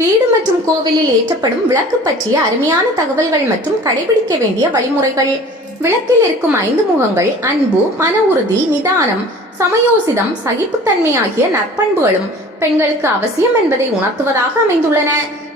வீடு மற்றும் கோவிலில் ஏற்றப்படும் விளக்கு பற்றிய அருமையான தகவல்கள் மற்றும் கடைபிடிக்க வேண்டிய வழிமுறைகள். விளக்கில் இருக்கும் 5 முகங்கள் அன்பு, மன உறுதி, நிதானம், சமயோசிதம், சகிப்புத்தன்மை ஆகிய நற்பண்புகளும் பெண்களுக்கு அவசியம் என்பதை உணர்த்துவதாக அமைந்துள்ளன.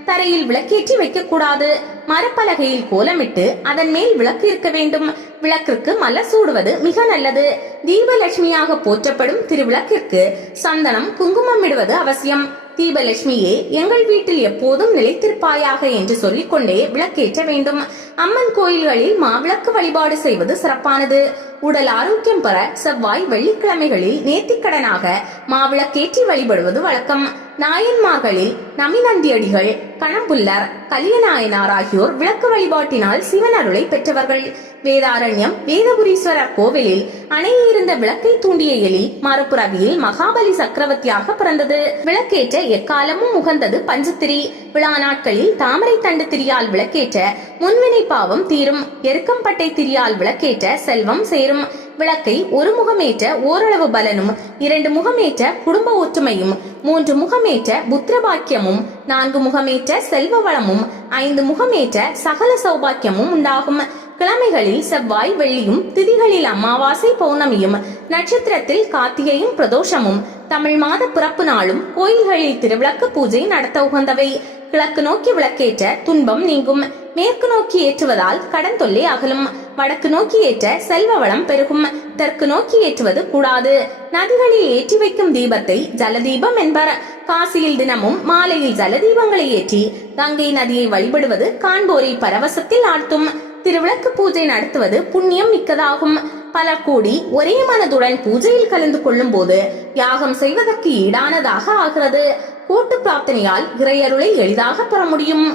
தரையில் விளக்கேற்றி வைக்கக்கூடாது. மரப்பலகையில் கோலமிட்டு அதன் மேல் விளக்கு இருக்க வேண்டும். விளக்கிற்கு மலர் சூடுவது மிக நல்லது. தீபலட்சுமியாக போற்றப்படும் திருவிளக்கிற்கு சந்தனம், குங்குமம் இடுவது அவசியம். தீபலட்சுமியே, எங்கள் வீட்டில் எப்போதும் நிலைத்திருப்பாயாக என்று சொல்லிக்கொண்டே விளக்கேற்ற வேண்டும். அம்மன் கோயில்களில் மாவிளக்கு வழிபாடு செய்வது சிறப்பானது. உடல் ஆரோக்கியம் பெற செவ்வாய், வெள்ளிக்கிழமைகளில் நேர்த்திக்கடனாக மாவிளக்கேற்றி வழிபடுவது வழக்கம். நாயன்மார்களில் நமிநந்தியடிகள், கணம்புல்லர், கலியநாயனார் ஆகியோர் விளக்கு வழிபாட்டினால் சிவன் அருளை பெற்றவர்கள். வேதாரண்யம் வேதபுரீஸ்வரர் கோவிலில் அணையிருந்த விளக்கை தூண்டிய எலி மறுபுறவியில் மகாபலி சக்கரவர்த்தியாக பிறந்தது. விளக்கேற்ற எக்காலமும் உகந்தது பஞ்சத்திரி. விழா நாட்களில் தாமரை தண்டு திரியால் விளக்கேற்ற முன்வினை பாவம் தீரும். எருக்கம்பட்டை திரியால் விளக்கேற்ற செல்வம் சேரும். விளக்கை ஒரு முகமேற்ற ஓரளவு பலனும், 2 முகமேற்ற குடும்ப ஒற்றுமையும், 3 முகமேற்ற புத்திரபாக்கியமும், 4 முகமேற்ற செல்வ வளமும், 5 முகமேற்ற சகல சௌபாக்கியமும் உண்டாகும். கிழமைகளில் செவ்வாய், வெள்ளியும், திதிகளில் அமாவாசை, பௌர்ணமியும், நட்சத்திரத்தில் கார்த்திகையும் பிரதோஷமும், தமிழ் மாத பிறப்பு நாளும் கோயில்களில் திருவிளக்கு பூஜை நடத்த உகந்தவை. கிழக்கு நோக்கி விளக்கேற்ற துன்பம் நீங்கும். மேற்கு நோக்கி ஏற்றுவதால் கடன் தொல்லை அகலும். வடக்கு நோக்கி ஏற்ற செல்வ வளம் பெருகும். தெற்கு நோக்கி ஏற்றுவது கூடாது. நதிகளில் ஏற்றி வைக்கும் தீபத்தை ஜலதீபம் என்பர். காசியில் தினமும் மாலையில் ஜலதீபங்களை ஏற்றி கங்கை நதியை வழிபடுவது காண்போரை பரவசத்தில் ஆழ்த்தும். திருவிளக்கு பூஜை நடத்துவது புண்ணியம் மிக்கதாகும். பலர் கூடி ஒரே மனதுடன் பூஜையில் கலந்து கொள்ளும் போது யாகம் செய்வதற்கு ஈடானதாக ஆகிறது. கூட்டு பிரார்த்தனையால் இறையருளை எளிதாக பெற முடியும்.